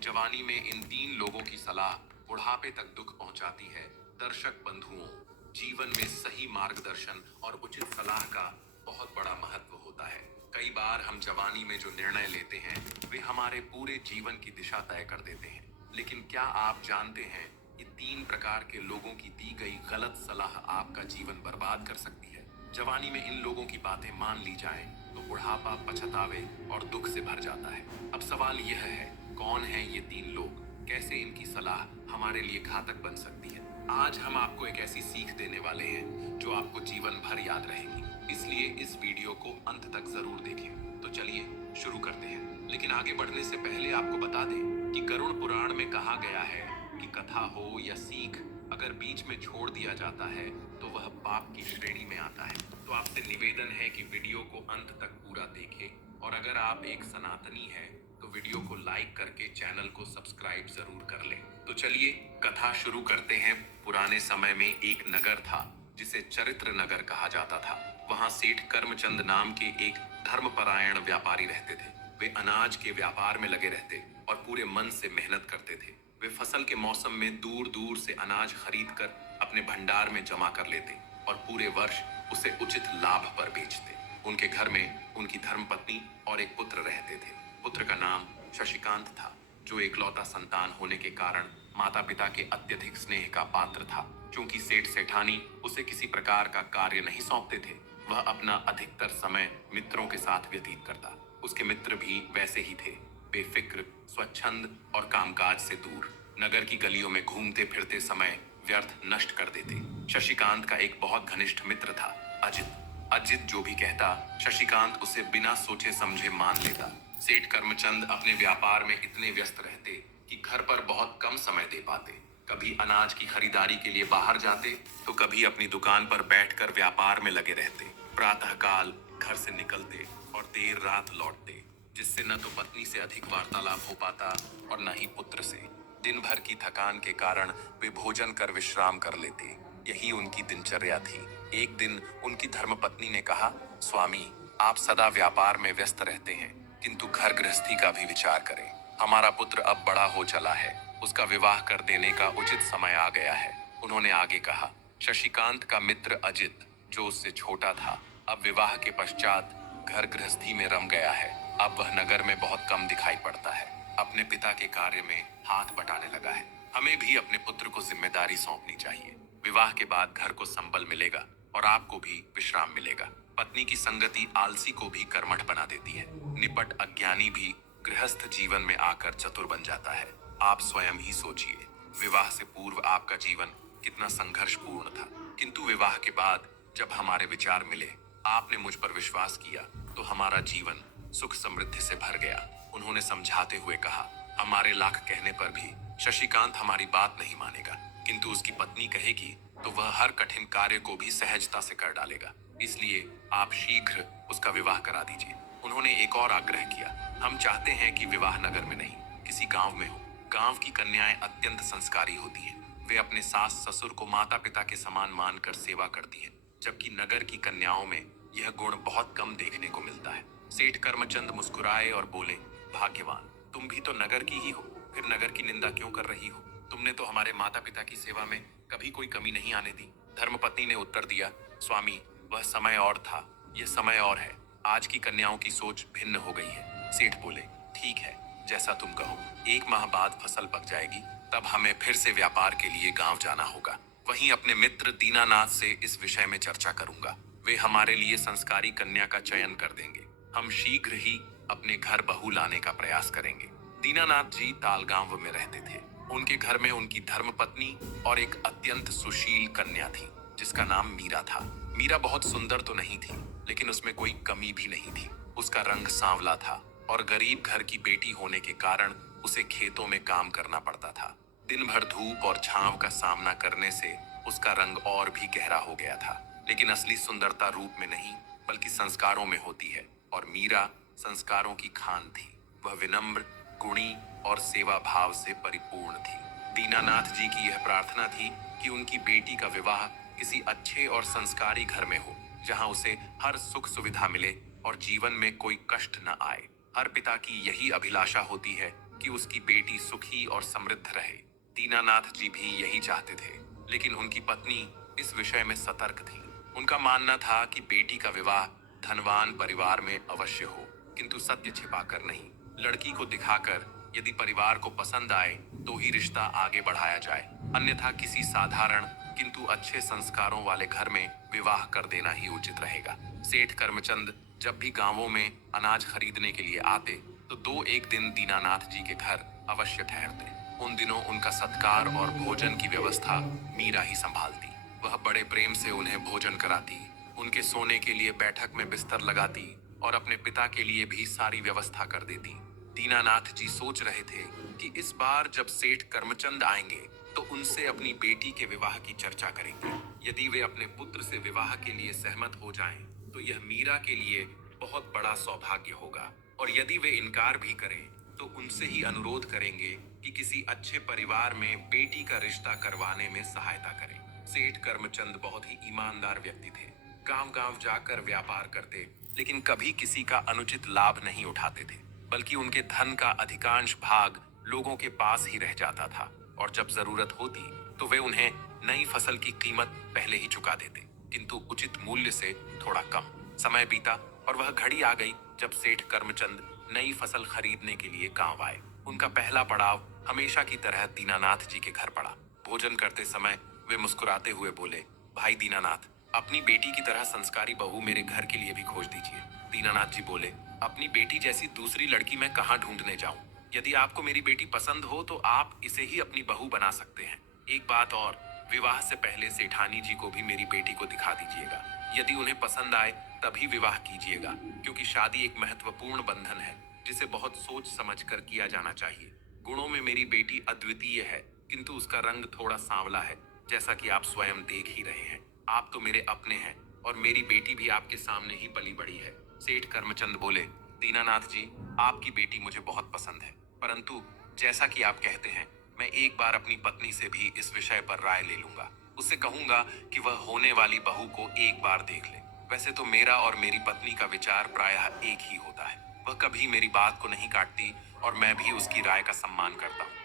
जवानी में इन तीन लोगों की सलाह बुढ़ापे तक दुख पहुंचाती है। दर्शक बंधुओं, जीवन में सही मार्गदर्शन और उचित सलाह का बहुत बड़ा महत्व होता है। कई बार हम जवानी में जो निर्णय लेते हैं वे हमारे पूरे जीवन की दिशा तय कर देते हैं। लेकिन क्या आप जानते हैं कि तीन प्रकार के लोगों की दी गई गलत सलाह आपका जीवन बर्बाद कर सकती है। जवानी में इन लोगों की बातें मान ली जाएं तो बुढ़ापा पछतावे और दुख से भर जाता है। अब सवाल यह है, कौन है ये तीन लोग, कैसे इनकी सलाह हमारे लिए घातक बन सकती है। आज हम आपको एक ऐसी सीख देने वाले हैं जो आपको जीवन भर याद रहेगी, इसलिए इस वीडियो को अंत तक जरूर देखें। तो चलिए शुरू करते हैं। लेकिन आगे बढ़ने से पहले आपको बता दें कि गरुड़ पुराण में कहा गया है कि कथा हो या सीख अगर बीच में छोड़ दिया जाता है तो वह पाप की श्रेणी में आता है। तो आपसे निवेदन है कि वीडियो को अंत तक पूरा देखें और अगर आप एक सनातनी हैं तो वीडियो को लाइक करके चैनल को सब्सक्राइब जरूर कर लें। तो चलिए कथा शुरू करते हैं। पुराने समय में एक नगर था जिसे चरित्र नगर कहा जाता था। वहां सेठ कर्मचंद नाम के एक धर्मपरायण व्यापारी रहते थे। वे अनाज के व्यापार में लगे रहते और पूरे मन से मेहनत करते थे। वे फसल के मौसम में दूर दूर से अनाज खरीद कर अपने भंडार में जमा कर लेते और पूरे वर्ष उसे उचित लाभ पर बेचते। उनके घर में उनकी धर्मपत्नी और एक पुत्र रहते थे। पुत्र का नाम शशिकांत था, जो एकलौता संतान होने के कारण माता पिता के अत्यधिक स्नेह का पात्र था। क्योंकि सेठ सेठानी उसे किसी प्रकार का कार्य नहीं सौंपते थे, वह अपना अधिकतर समय मित्रों के साथ व्यतीत करता। उसके मित्र भी वैसे ही थे, बेफिक्र, स्वच्छंद और कामकाज से दूर। नगर की गलियों में घूमते फिरते समय व्यर्थ नष्ट कर देते। शशिकांत का एक बहुत घनिष्ठ मित्र था, अजित। अजित जो भी कहता, शशिकांत उसे बिना सोचे समझे मान लेता। सेठ कर्मचंद अपने व्यापार में इतने व्यस्त रहते कि घर पर बहुत कम समय दे पाते। कभी अनाज की खरीदारी के लिए बाहर जाते तो कभी अपनी दुकान पर बैठकर व्यापार में लगे रहते। प्रातःकाल घर से निकलते और देर रात लौटते, जिससे न तो पत्नी से अधिक वार्तालाप हो पाता और न ही पुत्र से। दिन भर की थकान के कारण वे भोजन कर विश्राम कर लेते। यही उनकी दिनचर्या थी। एक दिन उनकी धर्मपत्नी ने कहा, स्वामी, आप सदा व्यापार में व्यस्त रहते हैं, किंतु घर गृहस्थी का भी विचार करें। हमारा पुत्र अब बड़ा हो चला है, उसका विवाह कर देने का उचित समय आ गया है। उन्होंने आगे कहा, शशिकांत का मित्र अजित, जो उससे छोटा था, अब विवाह के पश्चात घर गृहस्थी में रम गया है। अब वह नगर में बहुत कम दिखाई पड़ता है, अपने पिता के कार्य में हाथ बटाने लगा है। हमें भी अपने पुत्र को जिम्मेदारी सौंपनी चाहिए। विवाह के बाद घर को संबल मिलेगा और आपको भी विश्राम मिलेगा। पत्नी की संगति आलसी को भी कर्मठ बना देती है। निपट अज्ञानी भी गृहस्थ जीवन में आकर चतुर बन जाता है। आप स्वयं ही सोचिए, विवाह से पूर्व आपका जीवन कितना संघर्षपूर्ण था, किंतु विवाह के बाद जब हमारे विचार मिले, आपने मुझ पर विश्वास किया, तो हमारा जीवन सुख समृद्धि से भर गया। उन्होंने समझाते हुए कहा, हमारे लाख कहने पर भी शशिकांत हमारी बात नहीं मानेगा, किंतु उसकी पत्नी कहेगी तो वह हर कठिन कार्य को भी सहजता से कर डालेगा। इसलिए आप शीघ्र उसका विवाह करा दीजिए। उन्होंने एक और आग्रह किया, हम चाहते हैं कि विवाह नगर में नहीं, किसी गांव में हो। गांव की कन्याएं अत्यंत संस्कारी होती हैं। वे अपने सास ससुर को माता पिता के समान मानकर सेवा करती हैं, जबकि नगर की कन्याओं में यह गुण बहुत कम देखने को मिलता है। सेठ कर्मचंद मुस्कुराए और बोले, भाग्यवान, तुम भी तो नगर की ही हो, फिर नगर की निंदा क्यों कर रही हो? तुमने तो हमारे माता पिता की सेवा में कभी कोई कमी नहीं आने दी। धर्मपत्नी ने उत्तर दिया, स्वामी, वह समय और था, यह समय और है। आज की कन्याओं की सोच भिन्न हो गई है। सेठ बोले, ठीक है, जैसा तुम कहो। 1 माह बाद फसल पक जाएगी, तब हमें फिर से व्यापार के लिए गांव जाना होगा। वहीं अपने मित्र दीनानाथ से इस विषय में चर्चा करूंगा। वे हमारे लिए संस्कारी कन्या का चयन कर देंगे। हम शीघ्र ही अपने घर बहू लाने का प्रयास करेंगे। दीनानाथ जी तालगांव में रहते थे। उनके घर में उनकी धर्मपत्नी और एक अत्यंत सुशील कन्या थी, जिसका नाम मीरा था। मीरा बहुत सुंदर तो नहीं थी, लेकिन उसमें कोई कमी भी नहीं थी। उसका रंग सांवला था और गरीब घर की बेटी होने के कारण उसे खेतों में काम करना पड़ता था। दिन भर धूप और छांव का सामना करने से उसका रंग और भी गहरा हो गया था। लेकिन असली सुंदरता रूप में नहीं, बल्कि संस्कारों में होती है, और मीरा संस्कारों की खान थी। वह विनम्र, गुणी और सेवा भाव से परिपूर्ण थी। दीनानाथ जी की यह प्रार्थना थी कि उनकी बेटी का विवाह किसी अच्छे और संस्कारी घर में हो, जहां उसे हर सुख सुविधा मिले और जीवन में कोई कष्ट न आए। हर पिता की यही अभिलाषा होती है कि उसकी बेटी सुखी और समृद्ध रहे। दीनानाथ जी भी यही चाहते थे, लेकिन उनकी पत्नी इस विषय में सतर्क थी। उनका मानना था कि बेटी का विवाह धनवान परिवार में अवश्य हो, किंतु सत्य छिपाकर नहीं, लड़की को दिखाकर। यदि परिवार को पसंद आए तो ही रिश्ता आगे बढ़ाया जाए, अन्यथा किसी साधारण किंतु अच्छे संस्कारों वाले घर में विवाह कर देना ही उचित रहेगा। सेठ कर्मचंद जब भी गांवों में अनाज खरीदने के लिए आते तो 2-1 दिन दीनानाथ जी के घर अवश्य ठहरते। उन दिनों उनका सत्कार और भोजन की व्यवस्था मीरा ही संभालती। वह बड़े प्रेम से उन्हें भोजन कराती, उनके सोने के लिए बैठक में बिस्तर लगाती और अपने पिता के लिए भी सारी व्यवस्था कर देती। दीनानाथ जी सोच रहे थे कि इस बार जब सेठ कर्मचंद आएंगे तो उनसे अपनी बेटी के विवाह की चर्चा करेंगे। यदि वे अपने पुत्र से विवाह के लिए सहमत हो जाएं, तो यह मीरा के लिए बहुत बड़ा सौभाग्य होगा, और यदि वे इनकार भी करें तो उनसे ही अनुरोध करेंगे कि किसी अच्छे परिवार में बेटी का रिश्ता करवाने में सहायता करें। सेठ कर्मचंद बहुत ही ईमानदार व्यक्ति थे। गांव-गांव जाकर व्यापार करते, लेकिन कभी किसी का अनुचित लाभ नहीं उठाते थे, बल्कि उनके धन का अधिकांश भाग लोगों के पास ही रह जाता था, और जब जरूरत होती तो वे उन्हें नई फसल की कीमत पहले ही चुका देते, किंतु उचित मूल्य से थोड़ा कम। समय बीता और वह घड़ी आ गई जब सेठ कर्मचंद नई फसल खरीदने के लिए गांव आए। उनका पहला पड़ाव हमेशा की तरह दीनानाथ जी के घर पड़ा। भोजन करते समय वे मुस्कुराते हुए बोले, भाई दीनानाथ, अपनी बेटी की तरह संस्कारी बहू मेरे घर के लिए भी खोज दीजिए। दीनानाथ जी बोले, अपनी बेटी जैसी दूसरी लड़की मैं कहाँ ढूंढने जाऊं? यदि आपको मेरी बेटी पसंद हो तो आप इसे ही अपनी बहू बना सकते हैं। एक बात और, विवाह से पहले सेठानी जी को भी मेरी बेटी को दिखा दीजिएगा। यदि उन्हें पसंद आए तभी विवाह कीजिएगा, क्योंकि शादी एक महत्वपूर्ण बंधन है जिसे बहुत सोच समझ कर किया जाना चाहिए। गुणों में मेरी बेटी अद्वितीय है, किंतु उसका रंग थोड़ा सांवला है, जैसा कि आप स्वयं देख ही रहे हैं। आप तो मेरे अपने हैं और मेरी बेटी भी आपके सामने ही पली बड़ी है। सेठ कर्मचंद बोले, दीनानाथ जी, आपकी बेटी मुझे बहुत पसंद है, परंतु जैसा कि आप कहते हैं, मैं एक बार अपनी पत्नी से भी इस विषय पर राय ले लूंगा। उससे कहूंगा कि वह होने वाली बहू को एक बार देख ले। वैसे तो मेरा और मेरी पत्नी का विचार प्रायः एक ही होता है। वह कभी मेरी बात को नहीं काटती और मैं भी उसकी राय का सम्मान करता हूँ।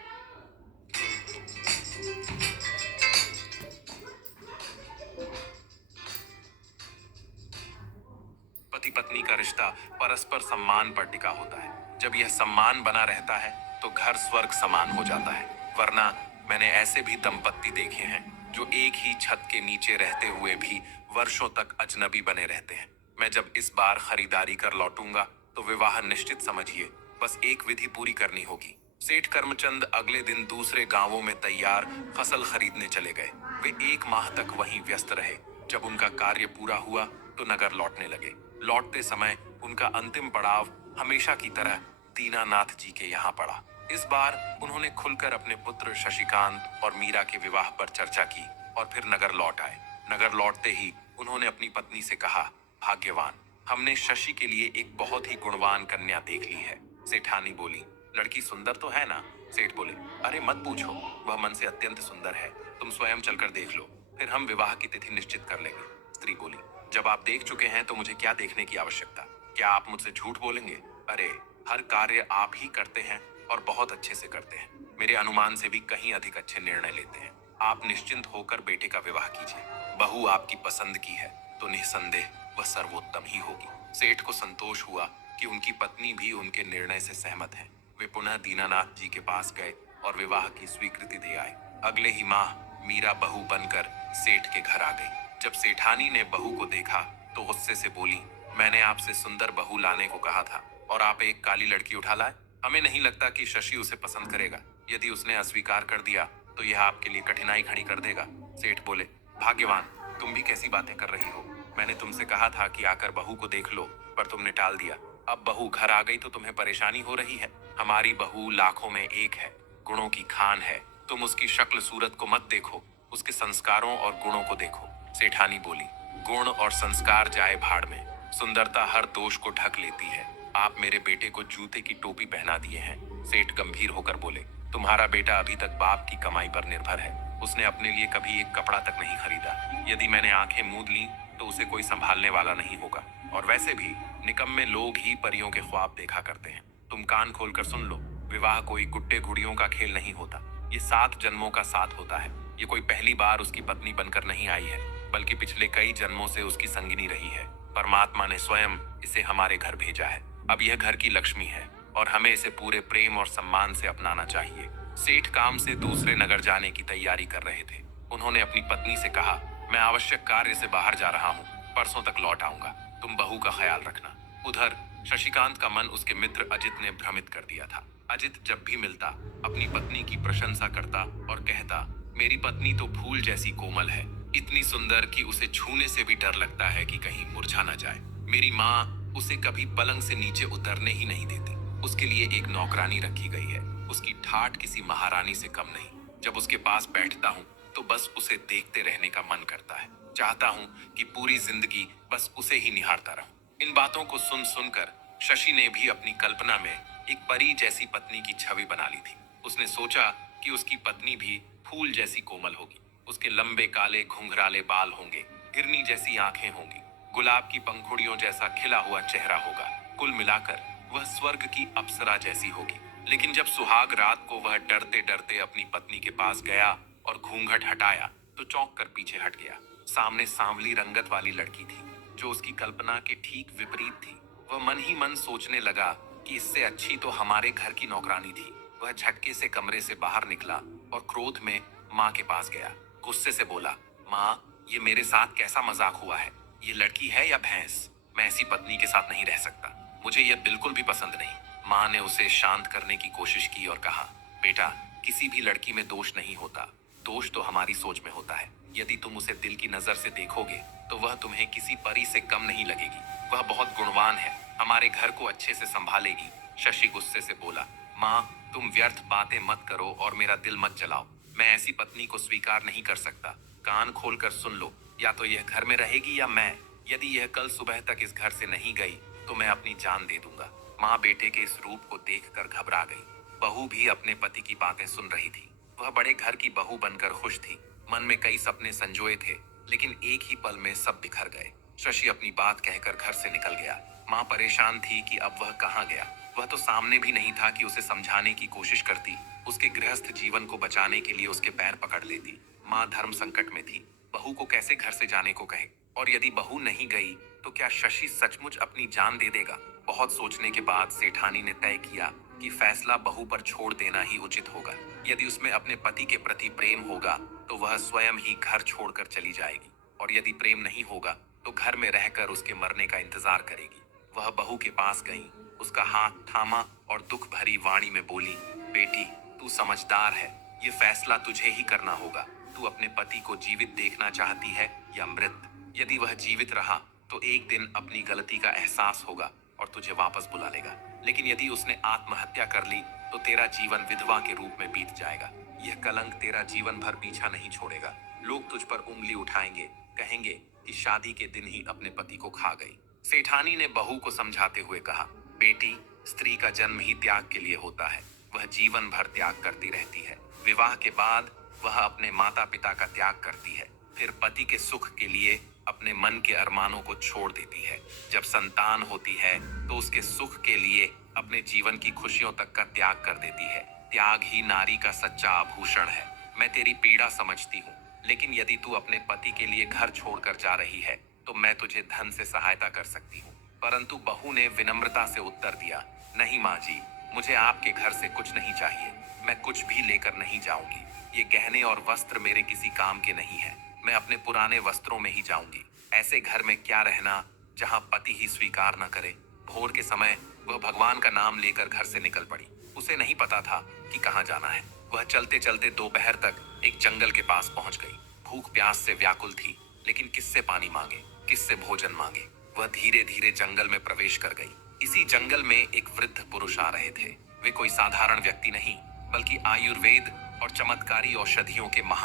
पति पत्नी का रिश्ता परस्पर सम्मान पर टिका होता है। जब यह सम्मान बना रहता है तो घर स्वर्ग समान हो जाता है। वरना मैंने ऐसे भी दंपत्ति देखे हैं जो एक ही छत के नीचे रहते हुए भी वर्षों तक अजनबी बने रहते हैं। मैं जब इस बार खरीदारी कर लौटूंगा तो विवाह निश्चित समझिए, बस एक विधि पूरी करनी होगी। सेठ कर्मचंद अगले दिन दूसरे गांवों में तैयार फसल खरीदने चले गए। वे 1 माह तक वहीं व्यस्त रहे। जब उनका कार्य पूरा हुआ तो नगर लौटने लगे। लौटते समय उनका अंतिम पड़ाव हमेशा की तरह दीनानाथ जी के यहाँ पड़ा। इस बार उन्होंने खुलकर अपने पुत्र शशिकांत और मीरा के विवाह पर चर्चा की और फिर नगर लौट आए। नगर लौटते ही उन्होंने अपनी पत्नी से कहा, भाग्यवान, हमने शशि के लिए एक बहुत ही गुणवान कन्या देख ली है। सेठानी बोली, लड़की सुंदर तो है ना? सेठ बोले, अरे मत पूछो, वह मन से अत्यंत सुंदर है। तुम स्वयं चलकर देख लो, फिर हम विवाह की तिथि निश्चित कर लेंगे। स्त्री बोली, जब आप देख चुके हैं तो मुझे क्या देखने की आवश्यकता? क्या आप मुझसे झूठ बोलेंगे? अरे, हर कार्य आप ही करते हैं और बहुत अच्छे से करते हैं। मेरे अनुमान से भी कहीं अधिक अच्छे निर्णय लेते हैं। आप निश्चिंत होकर बेटे का विवाह कीजिए। बहू आपकी पसंद की है तो निस्संदेह वह सर्वोत्तम ही होगी। सेठ को संतोष हुआ कि उनकी पत्नी भी उनके निर्णय से सहमत है। वे पुनः दीनानाथ जी के पास गए और विवाह की स्वीकृति दे आए। अगले ही माह मीरा बहू बनकर सेठ के घर आ गई। जब सेठानी ने बहू को देखा तो गुस्से से बोली, मैंने आपसे सुंदर बहू लाने को कहा था और आप एक काली लड़की उठा लाए। हमें नहीं लगता कि शशि उसे पसंद करेगा। यदि उसने अस्वीकार कर दिया तो यह आपके लिए कठिनाई खड़ी कर देगा। सेठ बोले, भाग्यवान, तुम भी कैसी बातें कर रही हो? मैंने तुमसे कहा था कि आकर बहू को देख लो, पर तुमने टाल दिया। अब बहू घर आ गई तो तुम्हें परेशानी हो रही है। हमारी बहू लाखों में एक है, गुणों की खान है। तुम उसकी शक्ल सूरत को मत देखो, उसके संस्कारों और गुणों को देखो। सेठानी बोली, गुण और संस्कार जाए भाड़ में, सुंदरता हर दोष को ढक लेती है। आप मेरे बेटे को जूते की टोपी पहना दिए हैं। सेठ गंभीर होकर बोले, तुम्हारा बेटा अभी तक बाप की कमाई पर निर्भर है। उसने अपने लिए कभी एक कपड़ा तक नहीं खरीदा। यदि मैंने आंखें मूंद ली तो उसे कोई संभालने वाला नहीं होगा। और वैसे भी निकम्मे लोग ही परियों के ख्वाब देखा करते हैं। तुम कान खोलकर सुन लो, विवाह कोई गुड्डे गुड़ियों का खेल नहीं होता। ये 7 जन्मों का साथ होता है। ये कोई पहली बार उसकी पत्नी बनकर नहीं आई है, बल्कि पिछले कई जन्मों से उसकी संगिनी रही है। परमात्मा ने स्वयं इसे हमारे घर भेजा है। अब यह घर की लक्ष्मी है और हमें इसे पूरे प्रेम और सम्मान से अपनाना चाहिए। सेठ काम से दूसरे नगर जाने की तैयारी कर रहे थे। उन्होंने अपनी पत्नी से कहा, मैं आवश्यक कार्य से बाहर जा रहा हूँ, परसों तक लौट आऊंगा, तुम बहू का ख्याल रखना। उधर शशिकांत का मन उसके मित्र अजित ने भ्रमित कर दिया था। अजित जब भी मिलता अपनी पत्नी की प्रशंसा करता और कहता, मेरी पत्नी तो फूल जैसी कोमल है, इतनी सुंदर कि उसे छूने से भी डर लगता है कि कहीं मुरझा ना जाए। मेरी माँ उसे कभी पलंग से नीचे उतरने ही नहीं देती। उसके लिए एक नौकरानी रखी गई है। उसकी ठाठ किसी महारानी से कम नहीं। जब उसके पास बैठता हूँ तो बस उसे देखते रहने का मन करता है। चाहता हूँ कि पूरी जिंदगी बस उसे ही निहारता रहूं। इन बातों को सुन सुनकर शशि ने भी अपनी कल्पना में एक परी जैसी पत्नी की छवि बना ली थी। उसने सोचा कि उसकी पत्नी भी फूल जैसी कोमल होगी। उसके लंबे काले घुंघराले बाल होंगे, हिरनी जैसी आंखें होंगी, गुलाब की पंखुड़ियों जैसा खिला हुआ चेहरा होगा। कुल मिलाकर वह स्वर्ग की अप्सरा जैसी होगी। लेकिन जब सुहाग रात को वह डरते डरते अपनी पत्नी के पास गया और घूंघट हटाया तो चौंक कर पीछे हट गया। सामने सांवली रंगत वाली लड़की थी जो उसकी कल्पना के ठीक विपरीत थी। वह मन ही मन सोचने लगा कि इससे अच्छी तो हमारे घर की नौकरानी थी। वह झटके से कमरे से बाहर निकला और क्रोध में माँ के पास गया। गुस्से से बोला, माँ, ये मेरे साथ कैसा मजाक हुआ है? ये लड़की है या भैंस? मैं ऐसी पत्नी के साथ नहीं रह सकता। मुझे यह बिल्कुल भी पसंद नहीं। माँ ने उसे शांत करने की कोशिश की और कहा, बेटा, किसी भी लड़की में दोष नहीं होता। दोष तो हमारी सोच में होता है। यदि तुम उसे दिल की नजर से देखोगे तो वह तुम्हें किसी परी से कम नहीं लगेगी। वह बहुत गुणवान है, हमारे घर को अच्छे से संभालेगी। शशि गुस्से से बोला, माँ, तुम व्यर्थ बातें मत करो और मेरा दिल मत जलाओ। मैं ऐसी पत्नी को स्वीकार नहीं कर सकता। कान खोलकर सुन लो, या तो यह घर में रहेगी या मैं। यदि यह कल सुबह तक इस घर से नहीं गई तो मैं अपनी जान दे दूंगा। माँ बेटे के इस रूप को देखकर घबरा गई। बहू भी अपने पति की बातें सुन रही थी। वह बड़े घर की बहू बनकर खुश थी। मन में कई सपने संजोए थे, लेकिन एक ही पल में सब बिखर गए। शशि अपनी बात कहकर घर से निकल गया। माँ परेशान थी कि अब वह कहाँ गया। वह तो सामने भी नहीं था कि उसे समझाने की कोशिश करती, उसके गृहस्थ जीवन को बचाने के लिए उसके पैर पकड़ लेती। माँ धर्म संकट में थी। बहू को कैसे घर से जाने को कहे? और यदि बहू नहीं गई तो क्या शशि सचमुच अपनी जान दे देगा? बहुत सोचने के बाद सेठानी ने तय किया कि फैसला बहू पर छोड़ देना ही उचित होगा। यदि उसमें अपने पति के प्रति प्रेम होगा तो वह स्वयं ही घर छोड़कर चली जाएगी, और यदि प्रेम नहीं होगा तो घर में रहकर उसके मरने का इंतजार करेगी। वह बहू के पास गई, उसका हाथ थामा और दुख भरी वाणी में बोली, बेटी, तू समझदार है, ये फैसला तुझे ही करना होगा। तू अपने पति को जीवित देखना चाहती है या मृत? यदि वह जीवित रहा तो एक दिन अपनी गलती का एहसास होगा और तुझे वापस बुला लेगा। लेकिन यदि उसने आत्महत्या कर ली तो तेरा जीवन विधवा के रूप में बीत जाएगा। यह कलंक तेरा जीवन भर पीछा नहीं छोड़ेगा। लोग तुझ पर उंगली उठाएंगे, कहेंगे कि शादी के दिन ही अपने पति को खा गई। सेठानी ने बहू को समझाते हुए कहा, बेटी, स्त्री का जन्म ही त्याग के लिए होता है। वह जीवन भर त्याग करती रहती है। विवाह के बाद वह अपने माता पिता का त्याग करती है, फिर पति के सुख के लिए अपने मन के अरमानों को छोड़ देती है। जब संतान होती है तो उसके सुख के लिए अपने जीवन की खुशियों तक का त्याग कर देती है। त्याग ही नारी का सच्चा आभूषण है। मैं तेरी पीड़ा समझती हूँ, लेकिन यदि तू अपने पति के लिए घर छोड़कर जा रही है तो मैं तुझे धन से सहायता कर सकती हूँ। परंतु बहू ने विनम्रता से उत्तर दिया, नहीं माँ जी, मुझे आपके घर से कुछ नहीं चाहिए। मैं कुछ भी लेकर नहीं जाऊंगी। ये गहने और वस्त्र मेरे किसी काम के नहीं है। मैं अपने पुराने वस्त्रों में ही जाऊंगी। ऐसे घर में क्या रहना जहां पति ही स्वीकार न करे। भोर के समय वह भगवान का नाम लेकर घर से निकल पड़ी। उसे नहीं पता था कि कहाँ जाना है। वह चलते चलते दोपहर तक एक जंगल के पास पहुंच गई। भूख प्यास से व्याकुल थी, लेकिन किससे पानी मांगे, किससे भोजन मांगे। वह धीरे धीरे जंगल में प्रवेश कर गई। इसी जंगल में एक वृद्ध पुरुष आ रहे थे। वे कोई साधारण व्यक्ति नहीं, बल्कि आयुर्वेद और चमत्कारी औषधियों के महान